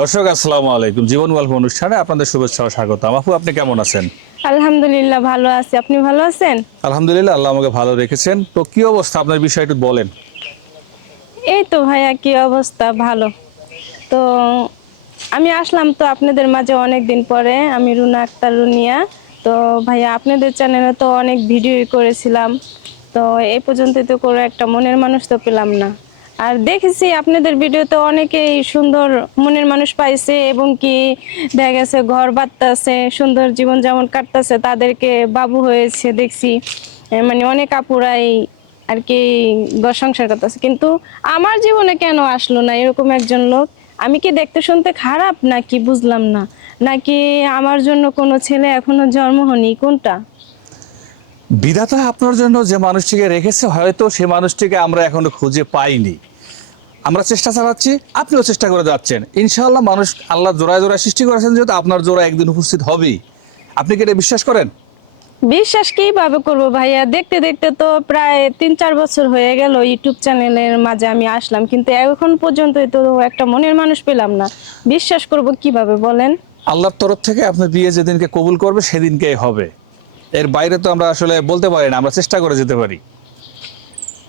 দর্শক আসসালামু আলাইকুম। জীবন গল্প অনুষ্ঠানে আপনাদের শুভেচ্ছা ও স্বাগত। আপু আপনি কেমন আছেন? আলহামদুলিল্লাহ ভালো আছি। আপনি ভালো আছেন? আলহামদুলিল্লাহ আল্লাহ আমাকে ভালো রেখেছেন। তো কি অবস্থা? আপনার বিষয় একটু বলেন। এই তো ভাইয়া কি অবস্থা? ভালো। তো আমি আসলাম তো আপনাদের মাঝে অনেক দিন পরে। আমি রুনা আক্তার রুনিয়া। তো ভাইয়া আপনাদের চ্যানেলে তো অনেক ভিডিও করেছিলাম। তো এই পর্যন্ত তো করে একটা মনের মানুষ তো পেলাম না। আর দেখেছি আপনাদের ভিডিওতে অনেকেই সুন্দর মনের মানুষ পাইছে এবং কি দেখা গেছে ঘর বাঁধতেছে, সুন্দর জীবন যেমন কাটতেছে, তাদেরকে বাবু হয়েছে দেখছি। মানে অনেক আপুরাই আর কি ঘর সংসার করতেছে। কিন্তু আমার জীবনে কেন আসলো না এরকম একজন লোক? আমি কি দেখতে শুনতে খারাপ নাকি বুঝলাম না? নাকি আমার জন্য কোনো ছেলে এখনও জন্ম হয়নি? কোনটা? বিধাতা আপনার জন্য যে মানুষটিকে রেখেছে হয়তো সে মানুষটিকে আমরা এখনও খুঁজে পাইনি। আমরা চেষ্টা চালাচ্ছি আপনিও চেষ্টা করে যাচ্ছেন। ইনশাআল্লাহ মানুষ আল্লাহ জোড়ায় জোড়ায় সৃষ্টি করেছেন যেহেতু আপনার জোড়া একদিন উপস্থিত হবেই। আপনি কি এটা বিশ্বাস করেন? বিশ্বাস কীভাবে করব ভাইয়া? দেখতে দেখতে তো প্রায় তিন চার বছর হয়ে গেল ইউটিউব চ্যানেলের মাঝে আমি আসলাম কিন্তু এখন পর্যন্ত তো একটা মনের মানুষ পেলাম না। বিশ্বাস করব কীভাবে বলেন? আল্লাহর তরফ থেকে আপনার বিয়ে যেদিনকে কবুল করবে সেদিনকেই হবে। এর বাইরে তো আমরা আসলে বলতে পারি না আমরা চেষ্টা করে যেতে পারি।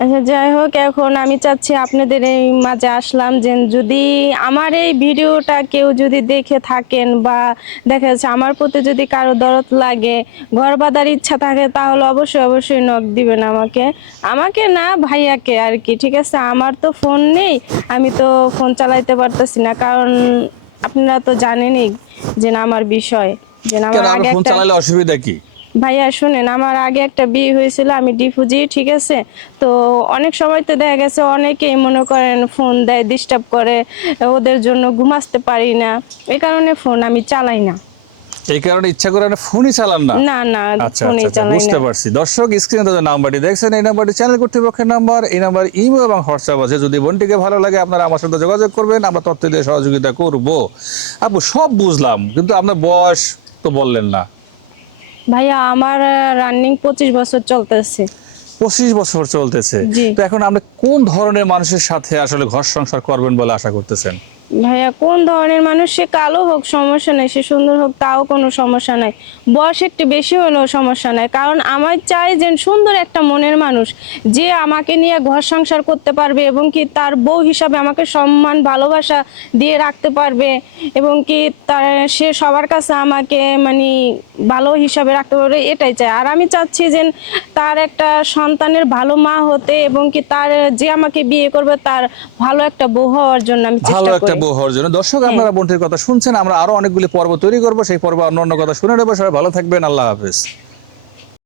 আচ্ছা যাই হোক এখন আমি চাচ্ছি আপনাদের এই মাঝে আসলাম যে যদি আমার এই ভিডিওটা কেউ যদি দেখে থাকেন বা দেখা যাচ্ছে আমার প্রতি যদি কারও দরদ লাগে ঘর বাঁধার ইচ্ছা থাকে তাহলে অবশ্যই অবশ্যই নক দিবেন আমাকে। আমাকে না ভাইয়াকে আর কি ঠিক আছে? আমার তো ফোন নেই আমি তো ফোন চালাইতে পারতেছি না কারণ আপনারা তো জানেনই যে না আমার বিষয় যে না আমার আগে ফোন একটা চালালে অসুবিধা কি? ভাইয়া শুনেন আমার আগে একটা বিয়ে হয়েছিল আমি ডিফুজি ঠিক আছে? তো অনেক সময় তো দেখা গেছে অনেকেই মনে করেন ফোন দেয় ডিস্টার্ব করে ওদের জন্য ঘুমাতে পারি না। এই কারণে ফোন আমি চালাই না। এই কারণে ইচ্ছা করে আপনি ফোনই চালান না? না না আচ্ছা ফোনই আচ্ছা আচ্ছা, চালাই বুঝতে পারছি। দর্শক স্ক্রিনে যে নাম্বারটি দেখছেন এই নাম্বারটি চ্যানেল কর্তৃপক্ষের নাম্বার এই নাম্বার ইমেল এবং হোয়াটসঅ্যাপ আছে। যদি বোনটিকে ভালো লাগে আপনারা আমার সাথে যোগাযোগ করবেন আমরা তথ্য দিয়ে সহযোগিতা করব। আপু সব বুঝলাম কিন্তু আপনার বয়স তো বললেন না। ভাইয়া আমার রানিং পঁচিশ বছর চলতেছে। পঁচিশ বছর চলতেছে। তো এখন আপনি কোন ধরনের মানুষের সাথে আসলে ঘর সংসার করবেন বলে আশা করতেছেন? ভাইয়া, কোন ধরনের মানুষ? সে কালো হোক, সমস্যা নেই। সে সুন্দর হোক, তাও কোনো সমস্যা নাই। বয়স একটু বেশি হলেও সমস্যা নাই। কারণ আমার চাই যে সুন্দর একটা মনের মানুষ, যে আমাকে নিয়ে ঘর সংসার করতে পারবে এবং কি তার বউ হিসাবে আমাকে সম্মান, ভালোবাসা দিয়ে রাখতে পারবে এবং কি তার, সে সবার কাছে আমাকে মানে ভালো হিসাবে রাখতে পারবে, এটাই চাই। আর আমি চাচ্ছি যে তার একটা সন্তানের ভালো মা হতে এবং কি তার, যে আমাকে বিয়ে করবে তার ভালো একটা বউ হওয়ার জন্য আমি চেষ্টা চেষ্টা একটা বউ হওয়ার জন্য। দর্শক আপনারা বোনটির কথা শুনছেন আমরা আরও অনেকগুলি পর্ব তৈরি করব সেই পর্ব অন্য অন্য কথা শুনে নেব। সবাই ভালো থাকবেন আল্লাহ হাফেজ।